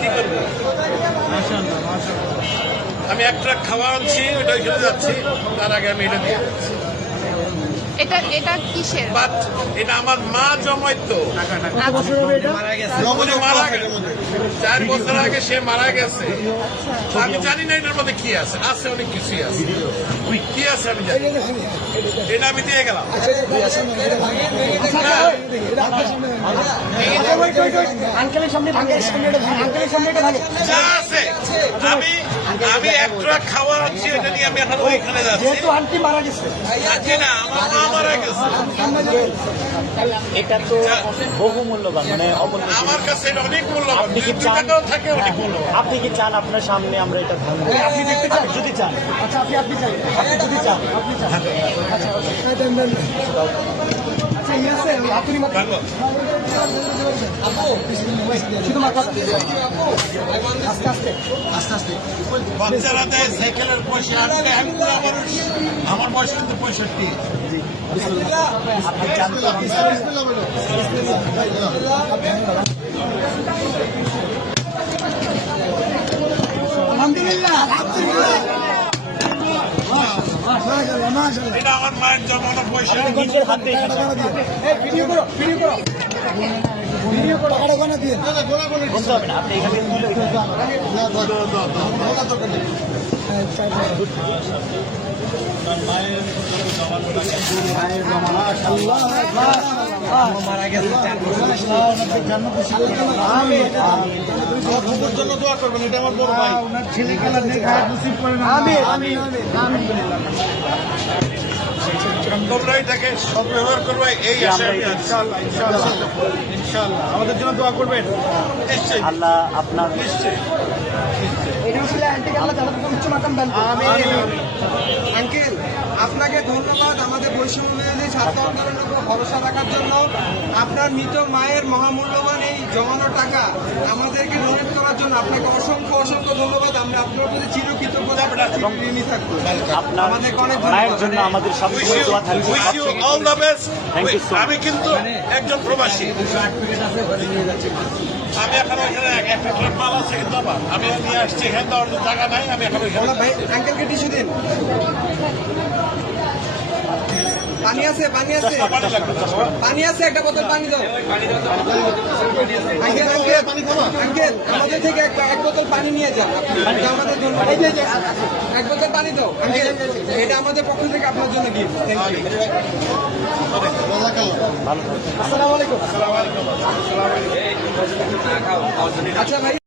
কি করব আমি এক ট্রাক খাওয়া আনছি ওটা খেলে যাচ্ছি তার আগে আমি এটা দিয়ে। এটা এটা কিসের? বাট এটা আমার মা জমাইতো। মারা গেছে। চার বছর আগে সে মারা গেছে। আমি জানি না এটার মধ্যে কি আছে। আছে অনেক কিছুই আছে। কি আছে আমি জানি। এটা আমি দিয়ে গেলাম। আছে। আমি আমি এক ট্রাক খাওয়া আনছি এটা নিয়ে আমি এখন ওইখানে যাচ্ছি। যেহেতু আন্টি মারা গেছে। না আমার এটা তো বহু মূল্যবান মানে অমূল্য আমার কাছে এটা অনেক মূল্যবান। আপনি কি চান? থাকে অনেক মূল্যবান। আপনি কি চান আপনার সামনে আমরা এটা ভাঙবো আপনি দেখতে চান। যদি চান। আচ্ছা আপনি আপনি চান। আপনি যদি চান। আপনি চান। আচ্ছা বাচ্চারা দেয় সাইকেলের পয়সা আটকে আমি বুড়া মানুষ আমার বয়স কিন্তু পঁয়ষট্টি আপনি এটা আমার মায়ের জমানো পয়সা নিজের হাতে ভিডিও করো ভিডিও করো। ভিডিও করো। মারা গেছে জন্য দোয়া করবেন এটা আমার বড় করবে আমি আছি। ইনশাআল্লাহ ইনশাআল্লাহ ইনশাআল্লাহ আমাদের জন্য দোয়া করবেন নিশ্চয়ই আল্লাহ আপনার নিশ্চয়ই আঙ্কেল আপনাকে ধন্যবাদ। আমাদের বৈষম্য বিরোধী ছাত্র আন্দোলনের উপর ভরসা রাখার জন্য। আপনার মৃত মায়ের মহামূল্যবান এই জমানো টাকা আমাদেরকে ডোনেট আপনাকে অসংখ্য অসংখ্য ধন্যবাদ। আমরা আপনার প্রতি much. আমি কিন্তু একজন প্রবাসী। আমি এখন ওইখানে একটা মাল আছে কিন্তু আমার আমি নিয়ে আসছি এখানে জায়গা নাই আমি এখন আঙ্কেলকে দিন। পানি আছে পানি আছে। পানি আছে একটা বোতল পানি দাও। আমাদের থেকে এক বোতল পানি নিয়ে যান। আমাদের জন্য। এই যে, এই যে, এক বোতল পানি দাও এটা আমাদের পক্ষ থেকে আপনার জন্য গিফট আসসালামু আলাইকুম। আচ্ছা ভাই।